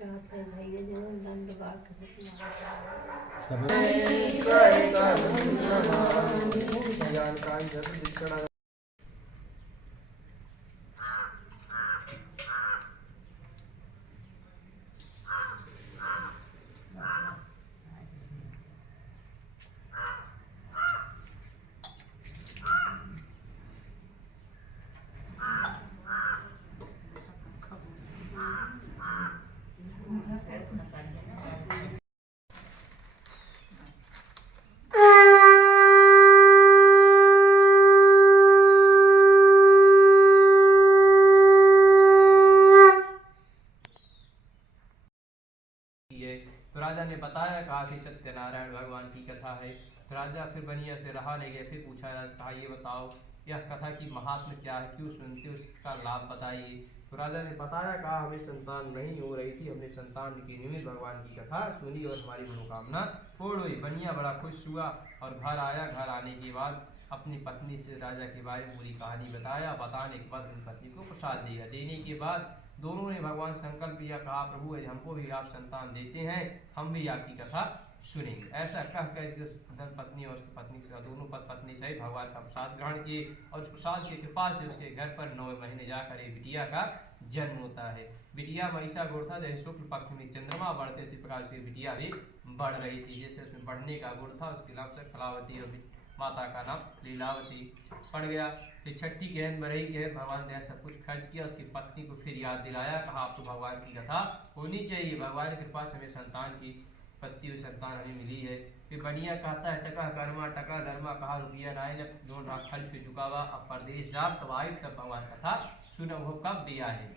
तो राजा ने बताया, कहा कि सत्यनारायण भगवान की कथा है। तो राजा फिर बनिया से रहा नहीं गया, फिर पूछा, कहा ये बताओ यह कथा की महात्म क्या है, क्यों सुनते हो, उसका लाभ बताइए। तो राजा ने बताया, कहा हमें संतान नहीं हो रही थी, हमने संतान के निमित्त भगवान की कथा सुनी और हमारी मनोकामना पूर्ण हुई। बनिया बड़ा खुश हुआ और घर आया। घर आने के बाद अपनी पत्नी से राजा के बारे में पूरी कहानी बताया। बताने के बाद अपनी पत्नी को प्रसाद दिया। देने के बाद दोनों ने भगवान संकल्प किया, कहा प्रभु यदि हमको भी आप संतान देते हैं, हम भी आपकी कथा सुनेंगे। ऐसा कह करके उस पत्नी और उसकी पत्नी से दोनों पत्नी सहित भगवान का प्रसाद ग्रहण किए और उस प्रसाद की कृपा से उसके घर पर 9 महीने जाकर एक बिटिया का जन्म होता है। बिटिया महिषा गुण था, जैसे शुक्ल पक्ष में चंद्रमा बढ़ते इसी प्रकार से बिटिया भी बढ़ रही थी। जैसे उसमें बढ़ने का गुण था, उसके नाम से कलावती और माता का नाम लीलावती पड़ गया। फिर छठी गेंद बरई के भगवान ने सब कुछ खर्च किया, उसकी पत्नी को फिर याद दिलाया, कहा आप तो भगवान की कथा होनी चाहिए, भगवान की कृपा से हमें संतान की पत्नी हुई संतान हमें मिली है। फिर बनिया कहता है, टका कर्मा टका धर्मा, कहा रुपया नाय न जोन खर्च हो चुका हुआ, अब परदेश जा तब आई तब भगवान कथा सुन, वो कब दिया है,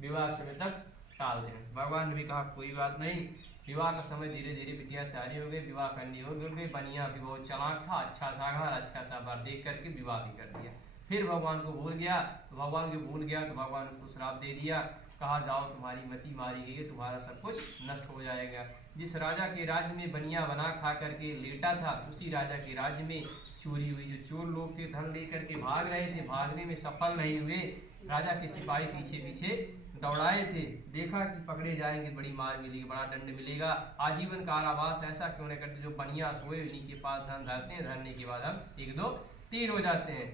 विवाह समय तक टाल दें। भगवान ने भी कहा कोई बात नहीं। विवाह का समय धीरे धीरे बिटिया शादी हो गई, विवाह करनी हो गई। बनिया भी बहुत चालाक था, अच्छा सा घर अच्छा सा बर देख करके विवाह भी कर दिया। फिर भगवान को भूल गया, तो भगवान को भूल गया तो भगवान उसको श्राप दे दिया, कहा जाओ तुम्हारी मति मारी गई है, तुम्हारा सब कुछ नष्ट हो जाएगा। जिस राजा के राज्य में बनिया बना खा करके लेटा था, उसी राजा के राज्य में चोरी हुई। जो चोर लोग थे धन लेकर के भाग रहे थे, भागने में सफल नहीं हुए। राजा के सिपाही पीछे पीछे दौड़ाए थे, देखा कि पकड़े जाएंगे, बड़ी मार मिलेगी, बड़ा दंड मिलेगा, आजीवन कारावास। ऐसा क्यों नहीं करते, जो बनिया सोए उन्हीं के पास धन धरते हैं, धरने के बाद हम 1-2 तीर हो जाते हैं।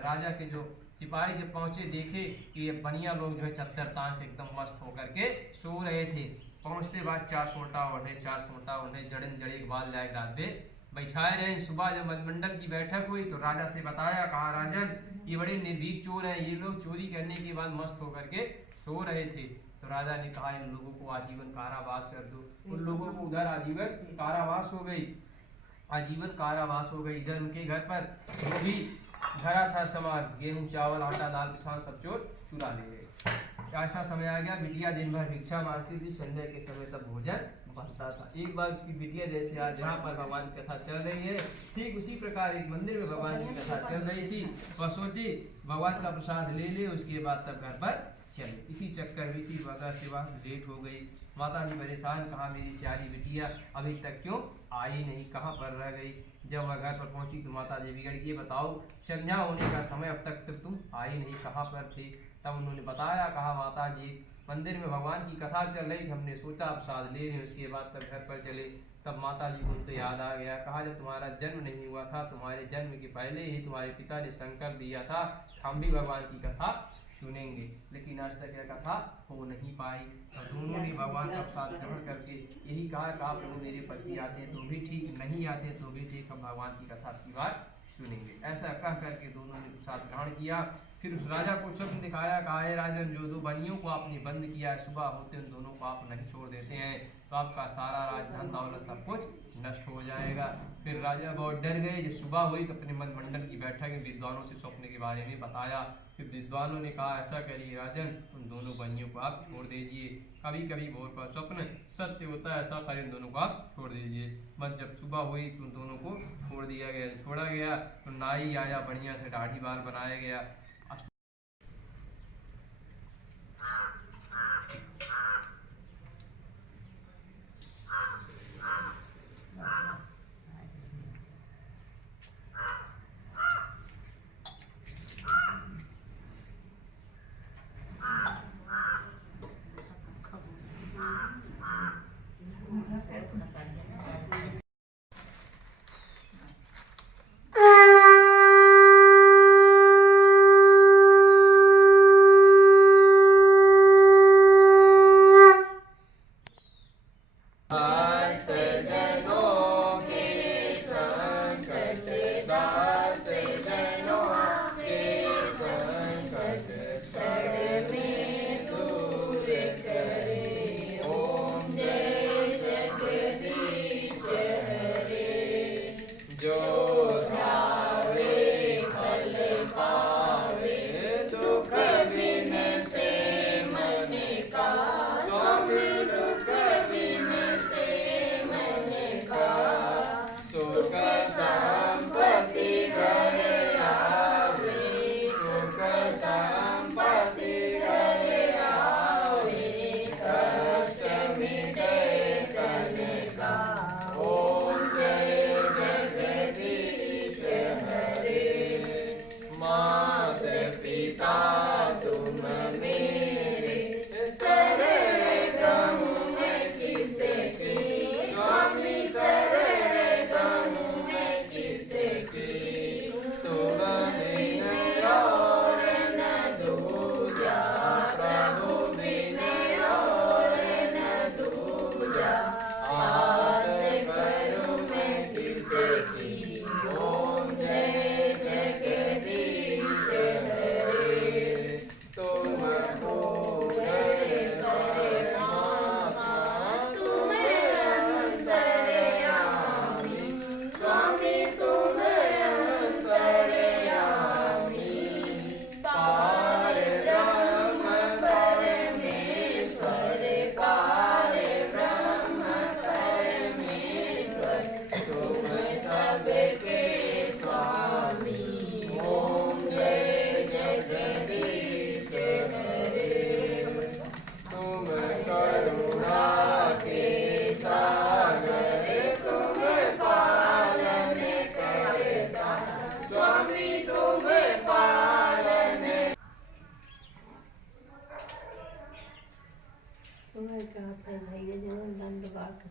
राजा के जो सिपाही जब पहुंचे, देखे कि ये बनिया लोग जो है चद्दर तान के एकदम मस्त होकर के सो रहे थे। पहुंचते बाद 4 सोटा ओढ़े, 4 सोटा ओढ़े, जड़न जड़े बाल जाए रात में बैठाए रहे। सुबह जब मंत्रिमंडल की बैठक हुई तो राजा से बताया, कहा राजन ये बड़े निर्भीक चोर हैं, ये लोग चोरी करने के बाद मस्त होकर के सो रहे थे। तो राजा ने कहा इन लोगों को आजीवन कारावास कर दो। उन लोगों को उधर आजीवन कारावास हो गई, आजीवन कारावास हो गई। इधर उनके घर पर जो भी भरा था सामान, गेहूं चावल आटा दाल किसान सब चोर चुरा ले गए। ऐसा समय आ गया, बिटिया दिन भर भिक्षा मांगती थी, संध्या के समय तब भोजन बनता था। एक बार उसकी बिटिया जैसे आज जहाँ पर भगवान की कथा चल रही है, ठीक उसी प्रकार एक मंदिर में भगवान की कथा चल रही थी। वह सोची भगवान का प्रसाद ले ले, उसके बाद तब घर पर चले। इसी चक्कर में इसी वजह से वह लेट हो गई। माता जी परेशान, कहा मेरी सियारी बिटिया अभी तक क्यों आई नहीं, कहाँ पर रह गई। जब वह घर पर पहुंची तो माता जी बिगड़ गई, बताओ संध्या होने का समय अब तक तुम आई नहीं, कहाँ पर थे। तब उन्होंने बताया, कहा माता जी मंदिर में भगवान की कथा चल रही थी, हमने सोचा अब प्रसाद ले लें, उसके बाद तब घर पर चले। तब माता जी को तो याद आ गया, कहा जब तुम्हारा जन्म नहीं हुआ था, तुम्हारे जन्म के पहले ही तुम्हारे पिता ने संकल्प दिया था हम भी भगवान की कथा सुनेंगे, लेकिन आज तक यह कथा हो नहीं पाई। और दोनों ने भगवान का प्रसाद ग्रहण करके यही कहा, प्रभु मेरे पति आते तो भी ठीक, नहीं आते तो भी ठीक, हम भगवान की कथा की बात सुनेंगे। ऐसा कह करके दोनों ने प्रसाद ग्रहण किया। फिर उस राजा को स्वप्न दिखाया, कहा है राजन जो 2 बनियों को आपने बंद किया, सुबह होते उन दोनों को आप नहीं छोड़ देते हैं तो आपका सारा राजधन दौलत सब कुछ नष्ट हो जाएगा। फिर राजा बहुत डर गए। जब सुबह हुई तो अपने मंत्रिमंडल की बैठक में विद्वानों से स्वप्न के बारे में बताया। फिर विद्वानों ने कहा ऐसा करिए राजन, उन दोनों बनियों को आप छोड़ दीजिए, कभी कभी भोर का स्वप्न सत्य होता है, ऐसा करें दोनों को आप छोड़ दीजिए। बस जब सुबह हुई तो उन दोनों को छोड़ दिया गया, छोड़ा गया तो नाई आया, बढ़िया से दाढ़ी बाल बनाया गया। थई जो दंड बात